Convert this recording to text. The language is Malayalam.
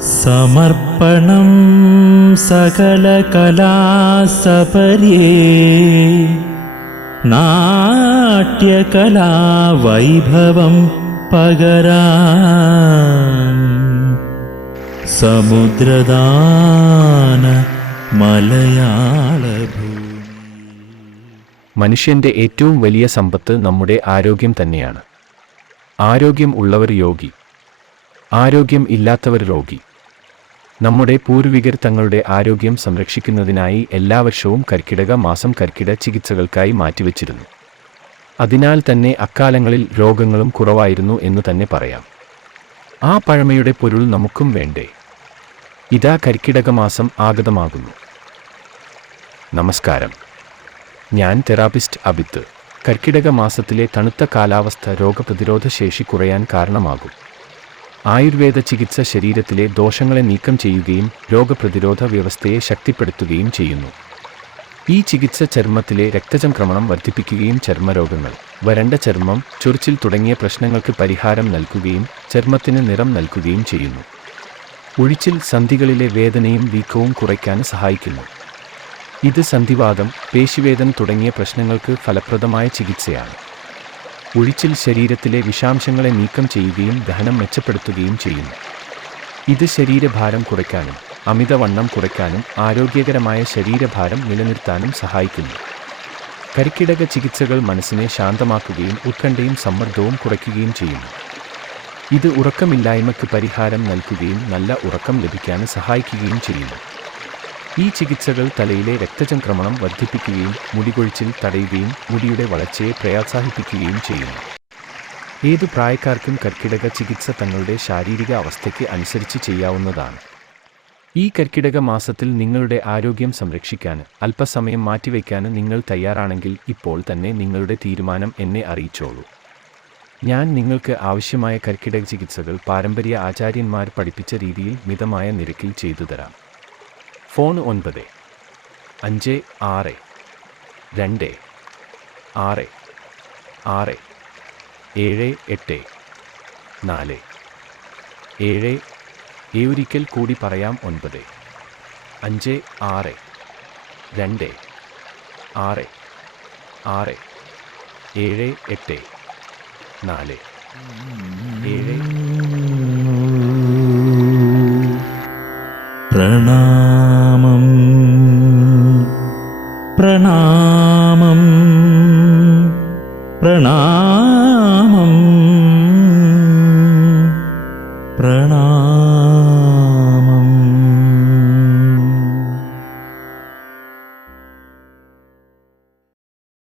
സമർപ്പണം സകലകലാസപര്യേ നാട്യകലാവൈഭവം പകരാ സമുദ്രദാന മലയാളഭൂമി. മനുഷ്യന്റെ ഏറ്റവും വലിയ സമ്പത്ത് നമ്മുടെ ആരോഗ്യം തന്നെയാണ്. ആരോഗ്യം ഉള്ളവർ യോഗി. ആരോഗ്യം ഇല്ലാത്തവർ രോഗി. നമ്മുടെ പൂർവികർ തങ്ങളുടെ ആരോഗ്യം സംരക്ഷിക്കുന്നതിനായി എല്ലാ വർഷവും കർക്കിടക മാസം കർക്കിട ചികിത്സകൾക്കായി മാറ്റിവെച്ചിരുന്നു. അതിനാൽ തന്നെ അക്കാലങ്ങളിൽ രോഗങ്ങളും കുറവായിരുന്നു എന്ന് തന്നെ പറയാം. ആ പഴമയുടെ പൊരുൾ നമുക്കും വേണ്ടേ? ഇതാ കർക്കിടക മാസം ആഗതമാകുന്നു. നമസ്കാരം. ഞാൻ തെറാപ്പിസ്റ്റ് അബിത്ത്. കർക്കിടക മാസത്തിലെ തണുത്ത കാലാവസ്ഥ രോഗപ്രതിരോധ ശേഷി കുറയാൻ കാരണമാകും. ആയുർവേദ ചികിത്സ ശരീരത്തിലെ ദോഷങ്ങളെ നീക്കം ചെയ്യുകയും രോഗപ്രതിരോധ വ്യവസ്ഥയെ ശക്തിപ്പെടുത്തുകയും ചെയ്യുന്നു. ഈ ചികിത്സ ചർമ്മത്തിലെ രക്തചംക്രമണം വർദ്ധിപ്പിക്കുകയും ചർമ്മരോഗങ്ങൾ വരണ്ട ചർമ്മം ചൊറിച്ചിൽ തുടങ്ങിയ പ്രശ്നങ്ങൾക്ക് പരിഹാരം നൽകുകയും ചർമ്മത്തിന് നിറം നൽകുകയും ചെയ്യുന്നു. ഒഴിച്ചിൽ സന്ധികളിലെ വേദനയും വീക്കവും കുറയ്ക്കാൻ സഹായിക്കുന്നു. ഇത് സന്ധിവാദം പേശിവേദന തുടങ്ങിയ പ്രശ്നങ്ങൾക്ക് ഫലപ്രദമായ ചികിത്സയാണ്. ഒഴിച്ചിൽ ശരീരത്തിലെ വിഷാംശങ്ങളെ നീക്കം ചെയ്യുകയും ദഹനം മെച്ചപ്പെടുത്തുകയും ചെയ്യുന്നു. ഇത് ശരീരഭാരം കുറയ്ക്കാനും അമിതവണ്ണം കുറയ്ക്കാനും ആരോഗ്യകരമായ ശരീരഭാരം നിലനിർത്താനും സഹായിക്കുന്നു. കരിക്കിടക ചികിത്സകൾ മനസ്സിനെ ശാന്തമാക്കുകയും ഉത്കണ്ഠയും സമ്മർദ്ദവും കുറയ്ക്കുകയും ചെയ്യുന്നു. ഇത് ഉറക്കമില്ലായ്മയ്ക്ക് പരിഹാരം നൽകുകയും നല്ല ഉറക്കം ലഭിക്കാൻ സഹായിക്കുകയും ചെയ്യുന്നു. ഈ ചികിത്സകൾ തലയിലെ രക്തചംക്രമണം വർദ്ധിപ്പിക്കുകയും മുടികൊഴിച്ചിൽ തടയുകയും മുടിയുടെ വളർച്ചയെ പ്രോത്സാഹിപ്പിക്കുകയും ചെയ്യുന്നു. ഏതു പ്രായക്കാർക്കും കർക്കിടക ചികിത്സ തങ്ങളുടെ ശാരീരിക അവസ്ഥയ്ക്ക് അനുസരിച്ച് ചെയ്യാവുന്നതാണ്. ഈ കർക്കിടക മാസത്തിൽ നിങ്ങളുടെ ആരോഗ്യം സംരക്ഷിക്കാൻ അല്പസമയം മാറ്റിവെക്കാൻ നിങ്ങൾ തയ്യാറാണെങ്കിൽ ഇപ്പോൾ തന്നെ നിങ്ങളുടെ തീരുമാനം എന്നെ അറിയിച്ചോളൂ. ഞാൻ നിങ്ങൾക്ക് ആവശ്യമായ കർക്കിടക ചികിത്സകൾ പാരമ്പര്യ ആചാര്യന്മാർ പഠിപ്പിച്ച രീതിയിൽ മിതമായ നിരക്കിൽ ചെയ്തു തരാം. ഫോൺ ഒൻപത് അഞ്ച് ആറ് രണ്ട് ആറ് ആറ് ഏഴ് എട്ട് നാല് ഏഴ് ഈ ഒരിക്കൽ കൂടി പറയാം ഒൻപത് അഞ്ച് ആറ് രണ്ട് ആറ് ആറ് ഏഴ് എട്ട് നാല്. ഏഴ്. പ്രണാമം प्रणामम् प्रणाम